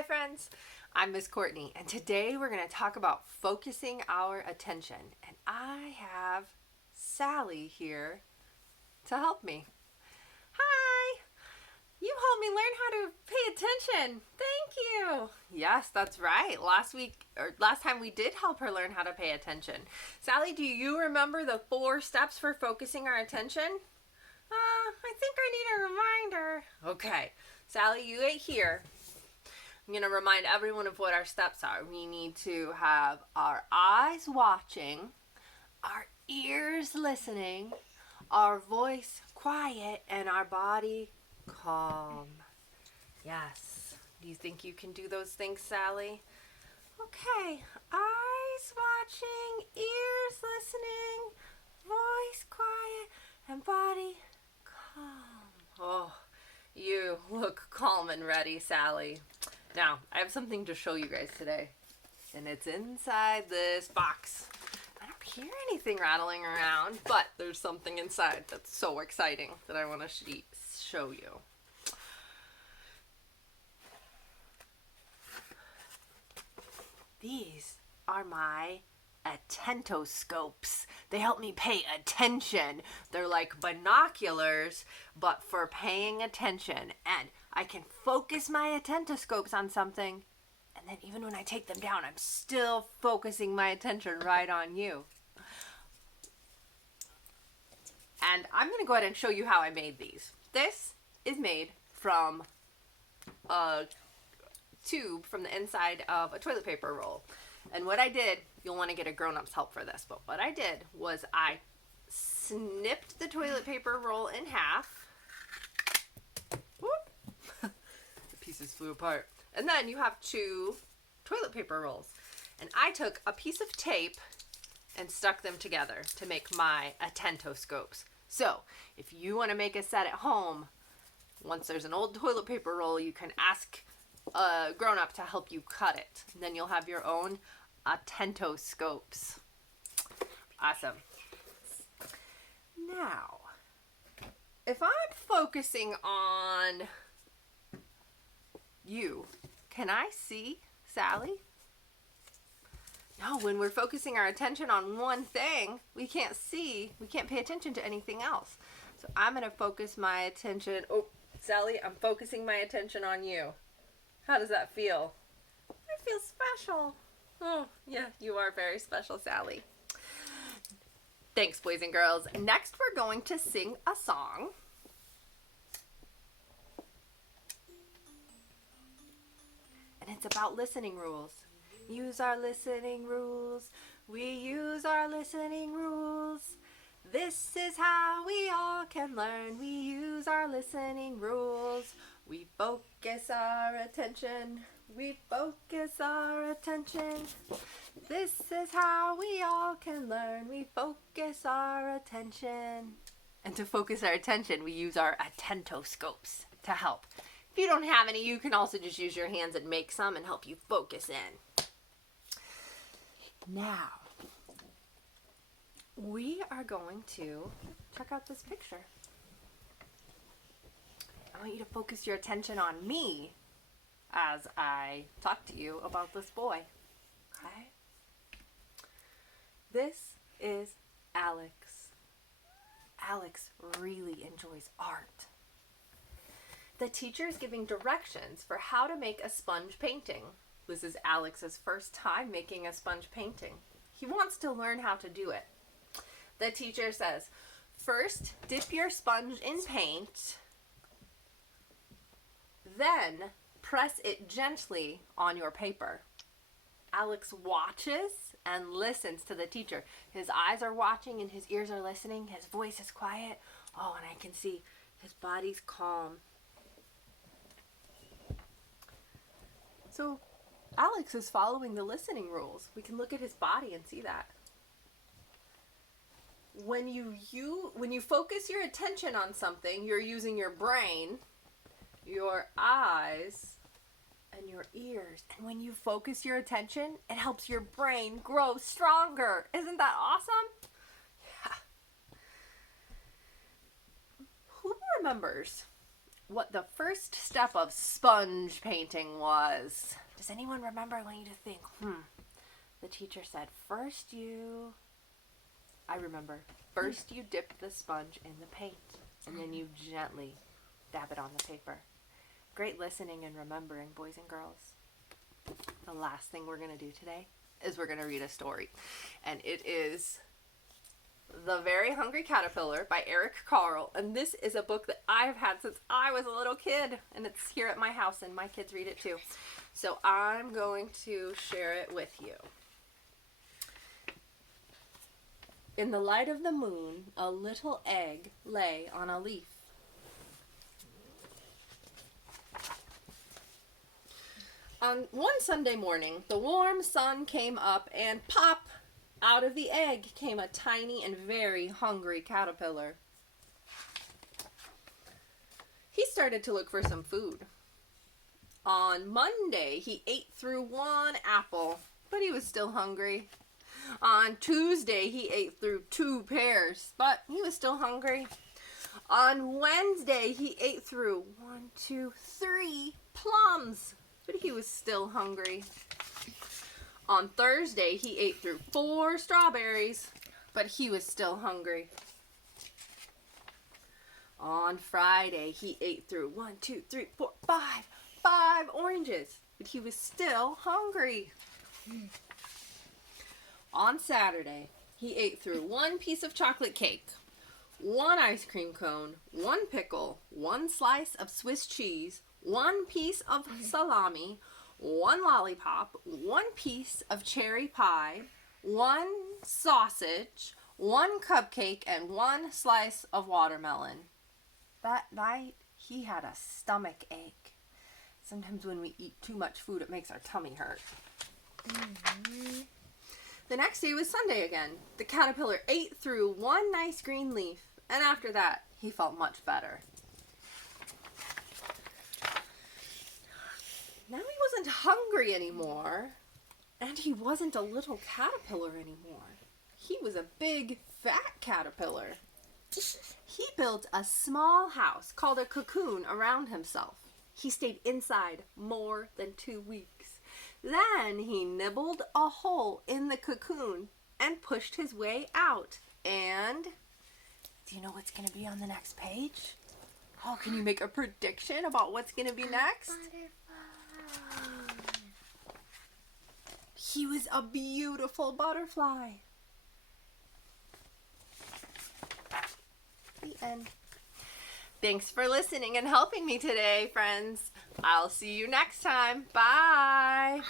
Hi friends, I'm Miss Courtney, and today we're going to talk about focusing our attention. And I have Sally here to help me. Hi! You helped me learn how to pay attention. Thank you. Yes, that's right. Last time we did help her learn how to pay attention. Sally, do you remember the 4 steps for focusing our attention? I think I need a reminder. Okay, Sally, you wait here. I'm going to remind everyone of what our steps are. We need to have our eyes watching, our ears listening, our voice quiet, and our body calm. Yes. Do you think you can do those things, Sally? Okay. Eyes watching, ears listening, voice quiet, and body calm. Oh, you look calm and ready, Sally. Now, I have something to show you guys today, and it's inside this box. I don't hear anything rattling around, but there's something inside that's so exciting that I want to show you. These are my attent-o-scopes. They help me pay attention. They're like binoculars, but for paying attention. And I can focus my attent-o-scopes on something, and then even when I take them down, I'm still focusing my attention right on you. And I'm going to go ahead and show you how I made these. This is made from a tube from the inside of a toilet paper roll. And what I did, you'll want to get a grown-up's help for this, but what I did was I snipped the toilet paper roll in half. Whoop. The pieces flew apart. And then you have 2 toilet paper rolls. And I took a piece of tape and stuck them together to make my attent-o-scopes. So, if you want to make a set at home, once there's an old toilet paper roll, you can ask a grown-up to help you cut it. And then you'll have your own attent-o-scopes. Awesome. Now, if I'm focusing on you, can I see Sally? No, when we're focusing our attention on one thing, we can't pay attention to anything else. So I'm going to focus my attention. Oh, Sally, I'm focusing my attention on you. How does that feel? I feel special. Oh, yeah, you are very special, Sally. Thanks, boys and girls. Next, we're going to sing a song. And it's about listening rules. Use our listening rules. We use our listening rules. This is how we all can learn. We use our listening rules. We focus our attention. We focus our attention. This is how we all can learn. We focus our attention. And to focus our attention, we use our attent-o-scopes to help. If you don't have any, you can also just use your hands and make some and help you focus in. Now, we are going to check out this picture. I want you to focus your attention on me as I talk to you about this boy. Okay? This is Alex. Alex really enjoys art. The teacher is giving directions for how to make a sponge painting. This is Alex's first time making a sponge painting. He wants to learn how to do it. The teacher says, first, dip your sponge in paint, then press it gently on your paper. Alex watches and listens to the teacher. His eyes are watching and his ears are listening. His voice is quiet. Oh, and I can see his body's calm. So Alex is following the listening rules. We can look at his body and see that. When you focus your attention on something, you're using your brain, your eyes, and your ears. And when you focus your attention, it helps your brain grow stronger. Isn't that awesome? Yeah. Who remembers what the first step of sponge painting was. Does anyone remember? I want you to think, the teacher said, I remember, first you dip the sponge in the paint, and then you gently dab it on the paper. Great listening and remembering, boys and girls. The last thing we're going to do today is we're going to read a story, and it is The Very Hungry Caterpillar by Eric Carle, and this is a book that I've had since I was a little kid, and it's here at my house, and my kids read it too. So I'm going to share it with you. In the light of the moon, a little egg lay on a leaf. On one Sunday morning, the warm sun came up, and pop! Out of the egg came a tiny and very hungry caterpillar. He started to look for some food. On Monday, he ate through one apple, but he was still hungry. On Tuesday, he ate through 2 pears, but he was still hungry. On Wednesday, he ate through 3 plums, but he was still hungry. On Thursday, he ate through 4 strawberries, but he was still hungry. On Friday, he ate through 5 oranges, but he was still hungry. On Saturday, he ate through 1 piece of chocolate cake, 1 ice cream cone, 1 pickle, 1 slice of Swiss cheese, 1 piece of salami, 1 lollipop, 1 piece of cherry pie, 1 sausage, 1 cupcake, and 1 slice of watermelon. That night, he had a stomach ache. Sometimes when we eat too much food, it makes our tummy hurt. The next day was Sunday again. The caterpillar ate through 1 nice green leaf, and after that, he felt much better. Now he wasn't hungry anymore, and he wasn't a little caterpillar anymore. He was a big, fat caterpillar. He built a small house called a cocoon around himself. He stayed inside more than 2 weeks. Then he nibbled a hole in the cocoon and pushed his way out. And do you know what's going to be on the next page? Oh, can you make a prediction about what's going to be next? He was a beautiful butterfly. The end. Thanks for listening and helping me today, friends. I'll see you next time. Bye.